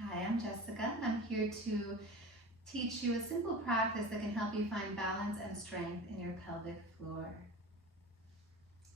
Hi, I'm Jessica. I'm here to teach you a simple practice that can help you find balance and strength in your pelvic floor.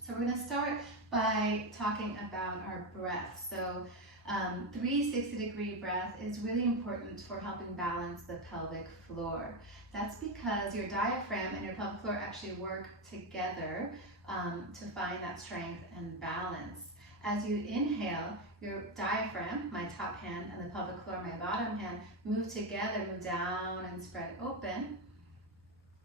So we're going to start by talking about our breath. So 360-degree breath is really important for helping balance the pelvic floor. That's because your diaphragm and your pelvic floor actually work together to find that strength and balance. As you inhale, your diaphragm, my top hand, and the pelvic floor, my bottom hand, move together, move down and spread open.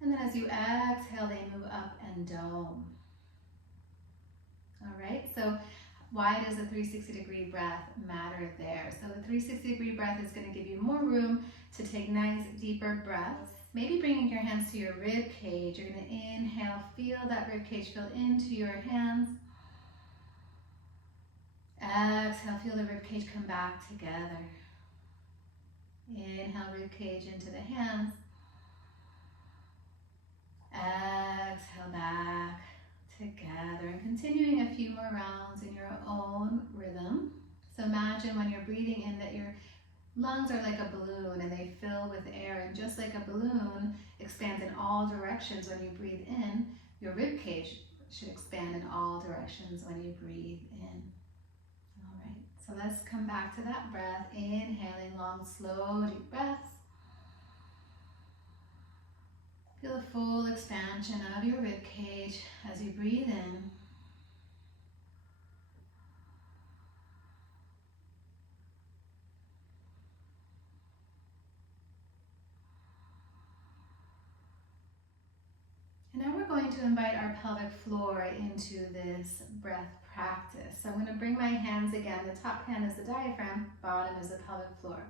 And then as you exhale, they move up and dome. All right, so why does the 360-degree breath matter there? So the 360-degree breath is going to give you more room to take nice, deeper breaths. Maybe bringing your hands to your rib cage. You're going to inhale, feel that rib cage fill into your hands. Exhale, feel the rib cage come back together. Inhale, rib cage into the hands. Exhale, back together. And continuing a few more rounds in your own rhythm. So imagine when you're breathing in that your lungs are like a balloon and they fill with air. And just like a balloon expands in all directions when you breathe in, your rib cage should expand in all directions when you breathe in. So let's come back to that breath, inhaling long, slow, deep breaths. Feel the full expansion of your rib cage as you breathe in. And now we're going to invite our pelvic floor into this breath practice. So I'm going to bring my hands again. The top hand is the diaphragm, bottom is the pelvic floor.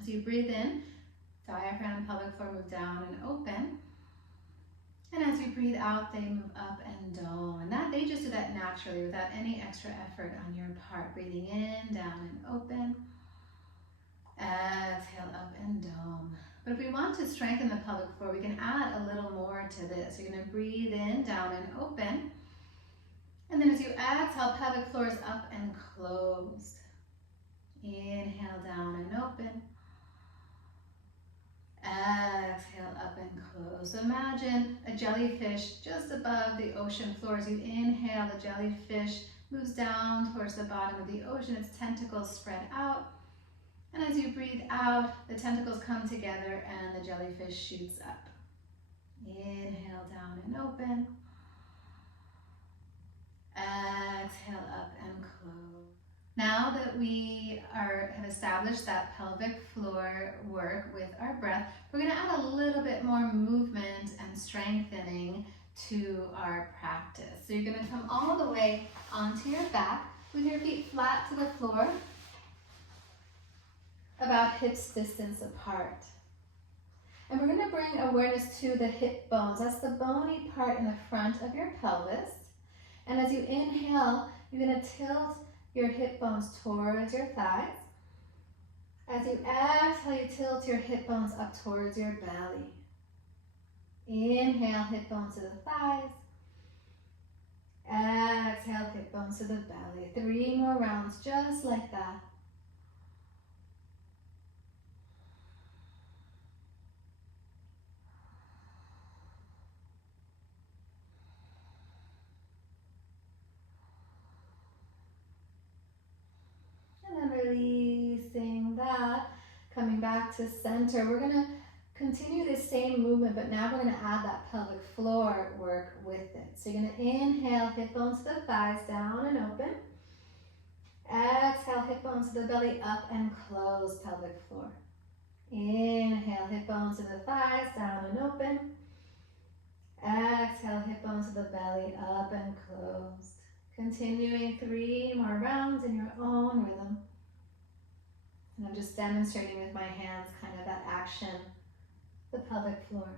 As you breathe in, diaphragm and pelvic floor move down and open. And as you breathe out, they move up and dome. And that they just do that naturally without any extra effort on your part. Breathing in, down and open. Exhale, up and dome. But if we want to strengthen the pelvic floor, we can add a little more to this. You're going to breathe in, down and open. And then as you exhale, pelvic floor is up and closed. Inhale, down and open. Exhale, up and close. So imagine a jellyfish just above the ocean floor. As you inhale, the jellyfish moves down towards the bottom of the ocean. Its tentacles spread out. And as you breathe out, the tentacles come together and the jellyfish shoots up. Inhale, down and open. Exhale, up and close. Now that we have established that pelvic floor work with our breath, we're going to add a little bit more movement and strengthening to our practice. So you're going to come all the way onto your back with your feet flat to the floor, about hips distance apart. And we're going to bring awareness to the hip bones. That's the bony part in the front of your pelvis. And as you inhale, you're going to tilt your hip bones towards your thighs. As you exhale, you tilt your hip bones up towards your belly. Inhale, hip bones to the thighs. Exhale, hip bones to the belly. 3 more rounds just like that. And releasing that, coming back to center. We're going to continue this same movement, but now we're going to add that pelvic floor work with it. So you're going to inhale, hip bones to the thighs, down and open. Exhale, hip bones to the belly, up and close pelvic floor. Inhale, hip bones to the thighs, down and open. Exhale, hip bones to the belly, up and closed. Continuing 3 more rounds in your own rhythm. And I'm just demonstrating with my hands kind of that action, the pelvic floor.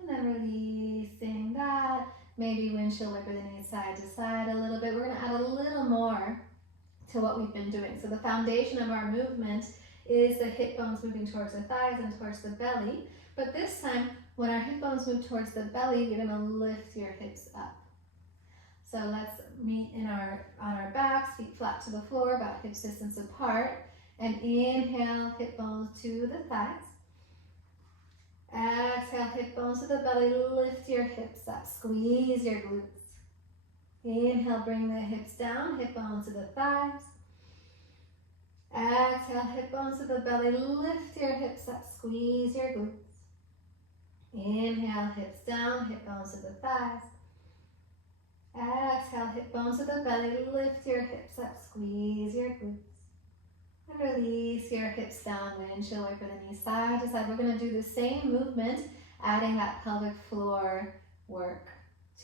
And then releasing that. Maybe windshield wiper the knees side to side a little bit. We're going to add a little more to what we've been doing. So the foundation of our movement is the hip bones moving towards the thighs and towards the belly. But this time, When our hip bones move towards the belly, you're going to lift your hips up. So let's meet on our backs, feet flat to the floor, about hip distance apart. And inhale, hip bones to the thighs. Exhale, hip bones to the belly, lift your hips up, squeeze your glutes. Inhale, bring the hips down, hip bones to the thighs. Exhale, hip bones to the belly, lift your hips up, squeeze your glutes. Inhale, hips down, hip bones to the thighs. Exhale, hip bones to the belly, lift your hips up, squeeze your glutes. And release your hips down, windshield wiper the knees side to side. We're going to do the same movement, adding that pelvic floor work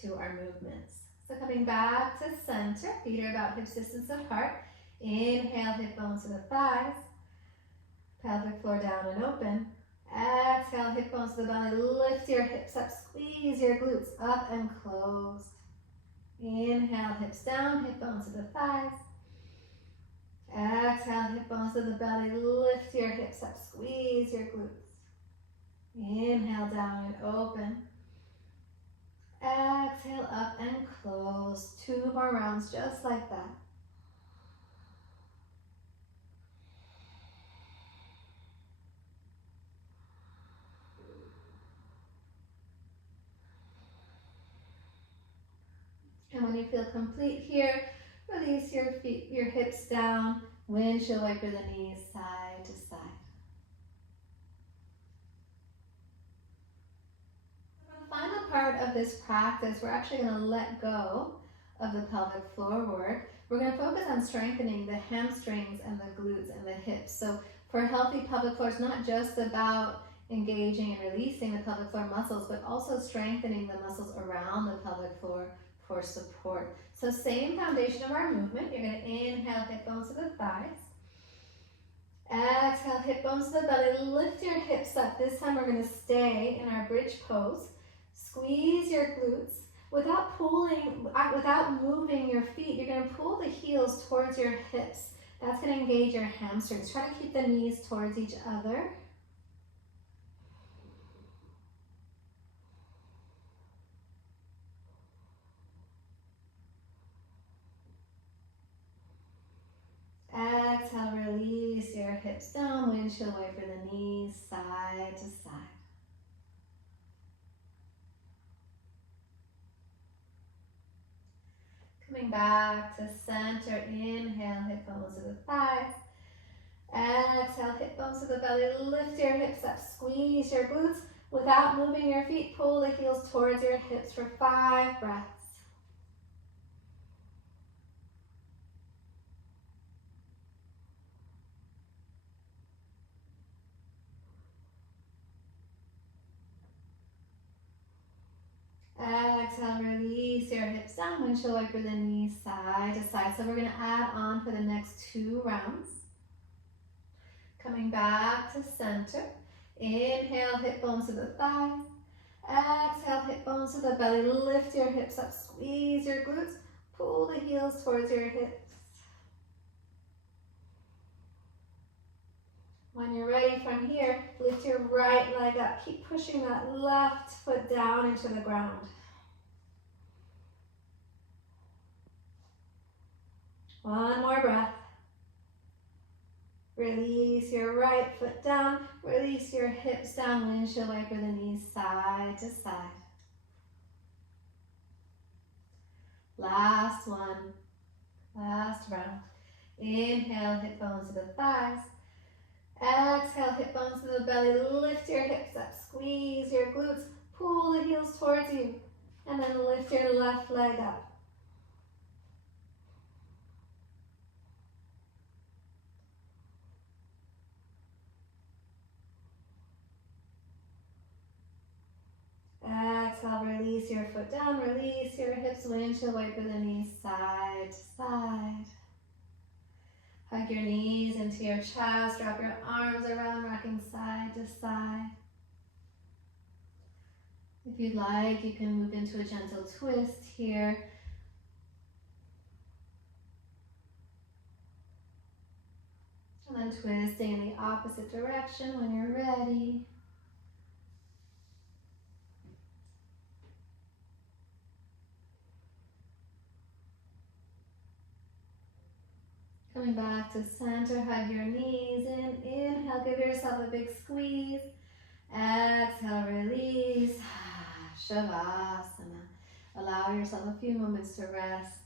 to our movements. So coming back to center, feet are about hip distance apart. Inhale, hip bones to the thighs. Pelvic floor down and open. Exhale, hip bones to the belly. Lift your hips up, squeeze your glutes up and closed. Inhale, hips down, hip bones to the thighs. Exhale, hip bones to the belly. Lift your hips up, squeeze your glutes. Inhale, down and open. Exhale, up and close. 2 more rounds just like that. And when you feel complete here, release your feet, your hips down, windshield wiper the knees side to side. For the final part of this practice, we're actually going to let go of the pelvic floor work. We're going to focus on strengthening the hamstrings and the glutes and the hips. So for a healthy pelvic floor, it's not just about engaging and releasing the pelvic floor muscles, but also strengthening the muscles around the pelvic floor for support. So same foundation of our movement. You're going to inhale, hip bones to the thighs. Exhale, hip bones to the belly. Lift your hips up. This time we're going to stay in our bridge pose. Squeeze your glutes. Without moving your feet, you're going to pull the heels towards your hips. That's going to engage your hamstrings. Try to keep the knees towards each other. Exhale, release your hips down, windshield wiper the knees side to side. Coming back to center, inhale, hip bones to the thighs. Exhale, hip bones to the belly, lift your hips up, squeeze your glutes. Without moving your feet, pull the heels towards your hips for 5 breaths. Exhale, release your hips down, windshield wiper the knees side to side. So we're going to add on for the next 2 rounds. Coming back to center. Inhale, hip bones to the thighs. Exhale, hip bones to the belly. Lift your hips up, squeeze your glutes. Pull the heels towards your hips. When you're ready from here, lift your right leg up. Keep pushing that left foot down into the ground. One more breath. Release your right foot down. Release your hips down. Windshield wiper the knees side to side. Last one. Last round. Inhale, hip bones to the thighs. Exhale, hip bones to the belly. Lift your hips up. Squeeze your glutes. Pull the heels towards you. And then lift your left leg up. Exhale, release your foot down. Release your hips. Windshield wiper the knees side to side. Hug your knees into your chest, wrap your arms around, rocking side to side. If you'd like, you can move into a gentle twist here. And then twisting in the opposite direction when you're ready. Coming back to center, hug your knees in. Inhale, give yourself a big squeeze. Exhale, release. Shavasana. Allow yourself a few moments to rest.